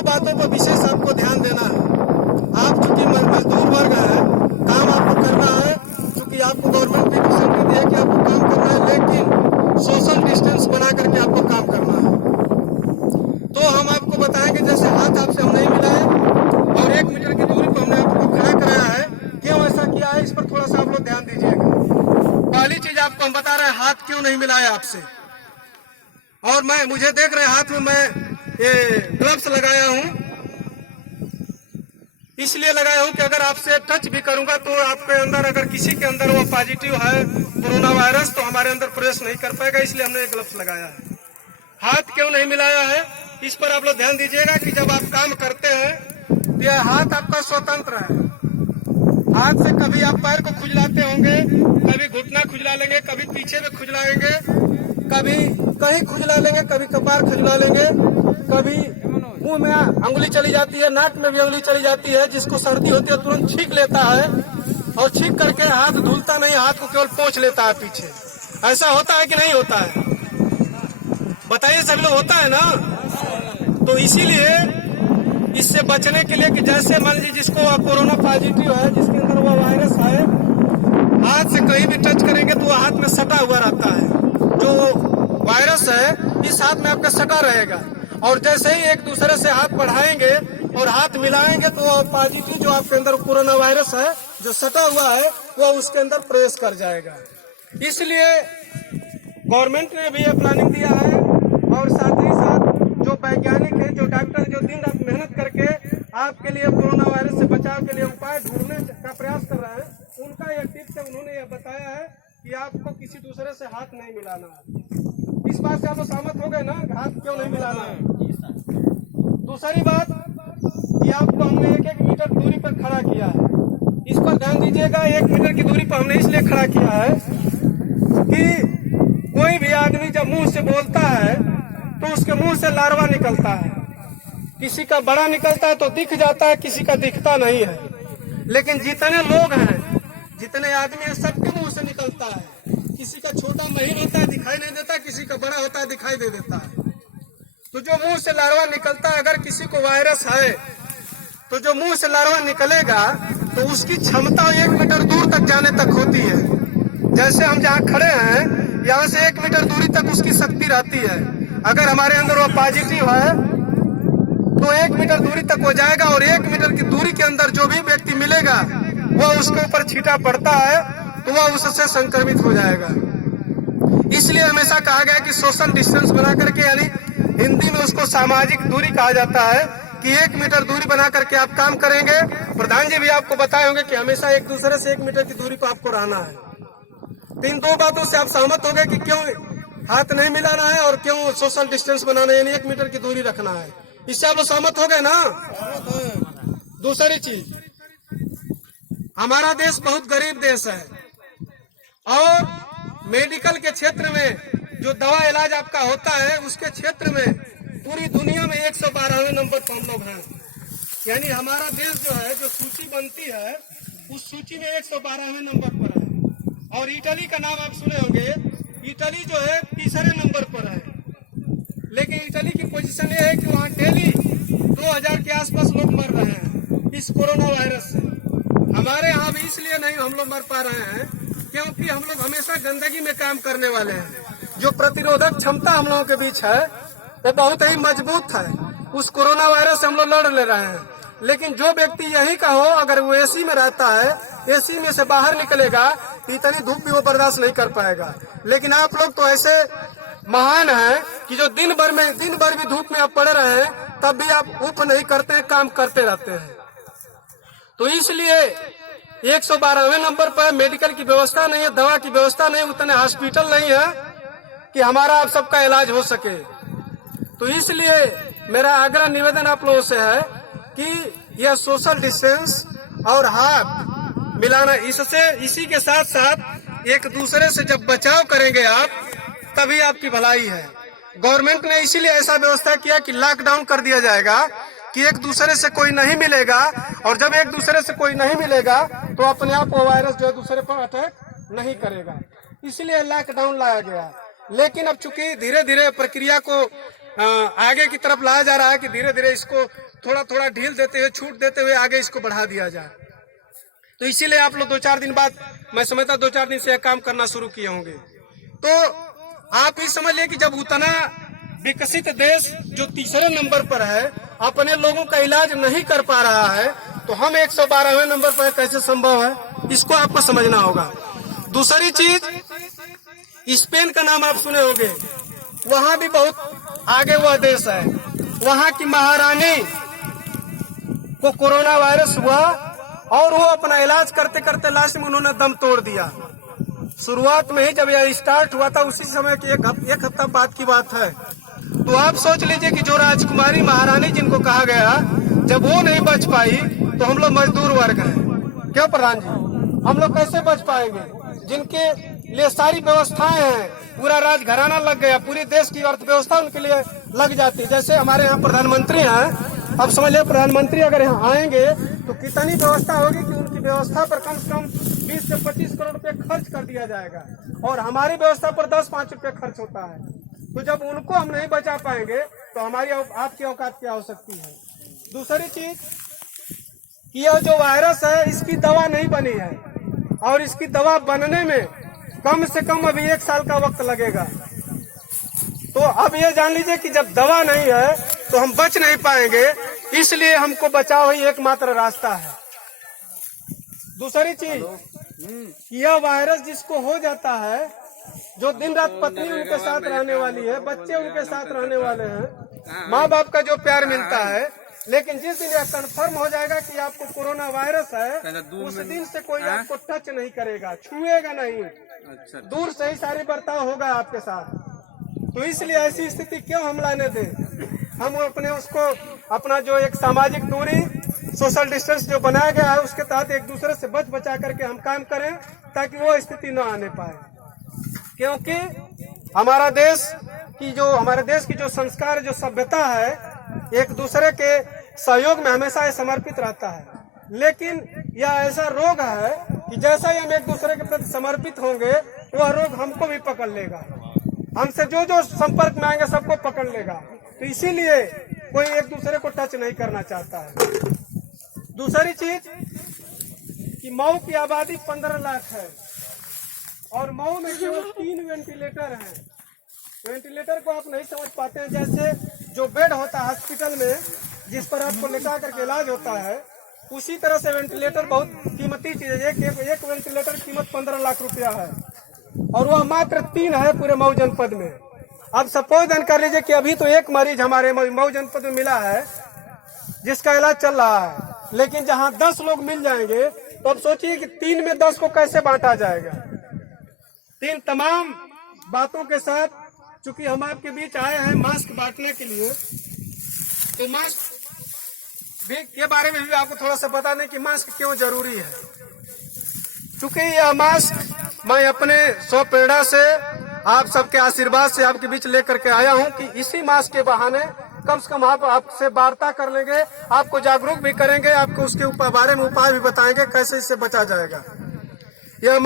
दो बातों पर विशेष आपको ध्यान देना है। आप चूंकि मजदूर वर्ग है, काम आपको करना है, चूंकि आपको गवर्नमेंट ने फैसिलिटी दी है कि आपको काम करना है, लेकिन सोशल डिस्टेंस बना करके आपको काम करना है। तो हम आपको बताएंगे, जैसे हाथ आपसे हम नहीं मिलाए और 1 मीटर की दूरी पर हमने आपको खड़ा कराया है, क्यों ऐसा किया है, इस पर थोड़ा सा आप लोग ध्यान दीजिएगा। पहली चीज आपको हम बता रहे हैं, हाथ क्यों नहीं मिलाया आपसे। और मुझे देख रहे हाथ में मैं ये ग्लव्स लगाया हूं, इसलिए लगाया हूं कि अगर आपसे टच भी करूंगा तो आपके अंदर, अगर किसी के अंदर वो पॉजिटिव है कोरोना वायरस, तो हमारे अंदर प्रवेश नहीं कर पाएगा, इसलिए हमने ग्लव्स लगाया है। हाथ क्यों नहीं मिलाया है, इस पर आप लोग ध्यान दीजिएगा कि जब आप काम करते हैं तो यह हाथ आपका स्वतंत्र है। हाथ से कभी आप पैर को खुजलाते होंगे, कभी घुटना खुजला लेंगे, कभी पीछे में खुजलाएंगे, कभी कहीं खुजला लेंगे, कभी कपार खुजला लेंगे, कभी मुंह में अंगुली चली जाती है, नाक में भी अंगुली चली जाती है। जिसको सर्दी होती है तुरंत छींक लेता है और छींक करके हाथ धुलता नहीं, हाथ को केवल पोंछ लेता है पीछे। ऐसा होता है कि नहीं होता है, बताइए सभी लोग, होता है ना। तो इसीलिए इससे बचने के लिए कि जैसे मान लीजिए जिसको कोरोना पॉजिटिव है, जिसके अंदर वो वायरस है, हाथ से कहीं भी टच करेंगे तो वो हाथ में सटा हुआ रहता है। जो वायरस है इस हाथ में आपका सटा रहेगा, और जैसे ही एक दूसरे से हाथ बढ़ाएंगे और हाथ मिलाएंगे तो वो पॉजिटिव जो आपके अंदर कोरोना वायरस है जो सटा हुआ है वो उसके अंदर प्रवेश कर जाएगा। इसलिए गवर्नमेंट ने भी ये प्लानिंग दिया है, और साथ ही साथ जो वैज्ञानिक है, जो डॉक्टर जो दिन रात मेहनत करके आपके लिए कोरोना वायरस से बचाव के लिए उपाय ढूंढने का प्रयास कर रहे हैं, उनका एक टिप्स है, उन्होंने यह बताया है कि आपको किसी दूसरे से हाथ नहीं मिलाना है। इस बात से आप सहमत हो गए ना, हाथ क्यों नहीं मिलाना है। दूसरी बात कि आपको हमने 1-1 मीटर दूरी पर खड़ा किया है, इस पर ध्यान दीजिएगा। 1 मीटर की दूरी पर हमने इसलिए खड़ा किया है कि कोई भी आदमी जब मुंह से बोलता है तो उसके मुंह से लार्वा निकलता है। किसी का बड़ा निकलता है तो दिख जाता है, किसी का दिखता नहीं है। लेकिन जितने लोग हैं, जितने आदमी हैं, सबके मुंह से निकलता है। किसी का छोटा महीन होता है, दिखाई नहीं देता, किसी का बड़ा होता है, दिखाई दे देता है। तो जो मुंह से लार्वा निकलता है, अगर किसी को वायरस है तो जो मुंह से लार्वा निकलेगा तो उसकी क्षमता 1 मीटर दूर तक जाने तक होती है। जैसे हम जहाँ खड़े हैं, यहाँ से 1 मीटर दूरी तक उसकी शक्ति रहती है। अगर हमारे अंदर वो पॉजिटिव है तो 1 मीटर दूरी तक हो जाएगा, और 1 मीटर की दूरी के अंदर जो भी व्यक्ति मिलेगा वो उसके ऊपर छींटा पड़ता है तो वह उससे संक्रमित हो जाएगा। इसलिए हमेशा कहा गया कि सोशल डिस्टेंस बना करके, यानी हिंदी में उसको सामाजिक दूरी कहा जाता है, कि 1 मीटर दूरी बना करके आप काम करेंगे। प्रधान जी भी आपको बताए होंगे कि हमेशा एक दूसरे से 1 मीटर की दूरी पर आपको रहना है। तो इन 2 बातों से आप सहमत हो गए कि क्यों हाथ नहीं मिलाना है और क्यों सोशल डिस्टेंस बनाना है, यानी 1 मीटर की दूरी रखना है। इससे आप लोग सहमत हो गए ना। दूसरी चीज, हमारा देश बहुत गरीब देश है, और मेडिकल के क्षेत्र में जो दवा इलाज आपका होता है उसके क्षेत्र में पूरी दुनिया में 112वें नंबर पर हम लोग हैं। यानी हमारा देश जो है, जो सूची बनती है उस सूची में 112वें नंबर पर है। और इटली का नाम आप सुने होंगे, इटली जो है 3रे नंबर पर है। लेकिन इटली की पोजीशन ये है कि वहाँ डेली 2000 के आसपास लोग मर रहे हैं इस कोरोना वायरस से। हमारे यहाँ भी इसलिए नहीं हम लोग मर पा रहे हैं क्योंकि हम लोग हमेशा गंदगी में काम करने वाले हैं। जो प्रतिरोधक क्षमता हम लोगों के बीच है वो बहुत ही मजबूत है। उस कोरोना वायरस से हम लोग लड़ ले रहे हैं। लेकिन जो व्यक्ति यही का हो, अगर वो एसी में रहता है, एसी में से बाहर निकलेगा, इतनी धूप भी वो बर्दाश्त नहीं कर पाएगा। लेकिन आप लोग तो ऐसे महान हैं कि जो दिन भर भी धूप में आप पड़े रहे हैं, तब भी आप ऊप नहीं करते हैं, काम करते रहते हैं। तो इसलिए 112वें नंबर पर मेडिकल की व्यवस्था नहीं है, दवा की व्यवस्था नहीं, उतने हॉस्पिटल नहीं है कि हमारा आप सबका इलाज हो सके। तो इसलिए मेरा आग्रह निवेदन आप लोगों से है कि यह सोशल डिस्टेंस और हाथ मिलाना, इसी के साथ साथ एक दूसरे से जब बचाव करेंगे आप, तभी आपकी भलाई है। गवर्नमेंट ने इसीलिए ऐसा व्यवस्था किया कि लॉकडाउन कर दिया जाएगा कि एक दूसरे से कोई नहीं मिलेगा, और जब एक दूसरे से कोई नहीं मिलेगा तो अपने आप वो वायरस जो है दूसरे पर अटैक नहीं करेगा। इसलिए लॉकडाउन लाया गया। लेकिन अब चूंकि धीरे धीरे प्रक्रिया को आगे की तरफ लाया जा रहा है कि धीरे धीरे इसको थोड़ा थोड़ा ढील देते हुए, छूट देते हुए आगे इसको बढ़ा दिया जाए। तो इसीलिए आप लोग 2-4 दिन बाद, मैं समझता 2-4 दिन से यह काम करना शुरू किए होंगे। तो आप ये समझ लिए कि जब उतना विकसित देश जो तीसरे नंबर पर है अपने लोगों का इलाज नहीं कर पा रहा है, तो हम 112वें नंबर पर कैसे संभव है, इसको आपको समझना होगा। दूसरी चीज, स्पेन का नाम आप सुने होंगे, वहां भी बहुत आगे हुआ देश है। वहां की महारानी को कोरोना वायरस हुआ और वो अपना इलाज करते करते लास्ट में उन्होंने दम तोड़ दिया। शुरुआत में ही जब यह स्टार्ट हुआ था उसी समय की एक हफ्ता बाद की बात है। तो आप सोच लीजिए कि जो राजकुमारी महारानी जिनको कहा गया, जब वो नहीं बच पाई तो हम लोग मजदूर वर्ग हैं। क्यों प्रधान जी, हम लोग कैसे बच पाएंगे जिनके लिए सारी व्यवस्थाएं हैं, पूरा राजघराना लग गया, पूरी देश की अर्थव्यवस्था उनके लिए लग जाती। जैसे हमारे यहाँ प्रधानमंत्री हैं, अब समझ लीजिए प्रधानमंत्री अगर यहाँ आएंगे तो कितनी व्यवस्था होगी कि उनकी व्यवस्था पर कम से कम 20 से 25 करोड़ रुपए खर्च कर दिया जाएगा, और हमारी व्यवस्था पर 10-5 रुपए खर्च होता है। तो जब उनको हम नहीं बचा पाएंगे तो हमारी आपकी औकात क्या हो सकती है। दूसरी चीज, यह जो वायरस है इसकी दवा नहीं बनी है, और इसकी दवा बनने में कम से कम अभी 1 साल का वक्त लगेगा। तो अब ये जान लीजिए कि जब दवा नहीं है तो हम बच नहीं पाएंगे, इसलिए हमको बचाव ही एकमात्र रास्ता है। दूसरी चीज, यह वायरस जिसको हो जाता है, जो दिन रात पत्नी उनके साथ रहने वाली है, बच्चे उनके साथ रहने वाले हैं, माँ बाप का जो प्यार मिलता है, लेकिन जिस दिन यह कंफर्म हो जाएगा कि आपको कोरोना वायरस है, उस दिन से कोई आपको टच नहीं करेगा, छुएगा नहीं, दूर से ही सारी बर्ताव होगा आपके साथ। तो इसलिए ऐसी स्थिति क्यों हम लाने दें। हम अपने उसको अपना जो एक सामाजिक दूरी, सोशल डिस्टेंस जो बनाया गया है, उसके तहत एक दूसरे से बचा करके हम काम करें ताकि वो स्थिति न आने पाए। क्योंकि हमारे देश की जो संस्कार, जो सभ्यता है, एक दूसरे के सहयोग में हमेशा ये समर्पित रहता है। लेकिन यह ऐसा रोग है कि जैसा ही हम एक दूसरे के प्रति समर्पित होंगे, वह रोग हमको भी पकड़ लेगा, हमसे जो जो संपर्क में आएंगे सबको पकड़ लेगा। तो इसीलिए कोई एक दूसरे को टच नहीं करना चाहता है। दूसरी चीज कि मऊ की आबादी 15 लाख है, और मऊ में केवल 3 वेंटिलेटर हैं। वेंटिलेटर को आप नहीं समझ पाते हैं। जैसे जो बेड होता है हॉस्पिटल में, जिस पर आपको लेटा करके इलाज होता है, उसी तरह से वेंटिलेटर बहुत कीमती चीज है। एक वेंटिलेटर की कीमत 15 लाख रुपया है, और वह मात्र 3 है पूरे मऊ जनपद में। अब सपोज कर लीजिए कि अभी तो एक मरीज हमारे मऊ जनपद में मिला है जिसका इलाज चल रहा है, लेकिन जहां 10 लोग मिल जाएंगे तो अब सोचिए कि 3 में 10 को कैसे बांटा जाएगा। इन तमाम बातों के साथ चूंकि हम आपके बीच आए हैं मास्क बांटने के लिए, तो मास्क के बारे में भी आपको थोड़ा सा बता दें कि मास्क क्यों जरूरी है। चूंकि यह मास्क मैं अपने स्वप्रेरणा से, आप सबके आशीर्वाद से आपके बीच लेकर के आया हूं कि इसी मास्क के बहाने कम से कम आप आपसे वार्ता कर लेंगे, आपको जागरूक भी करेंगे, आपको उसके बारे में उपाय भी बताएंगे कैसे इससे बचा जाएगा।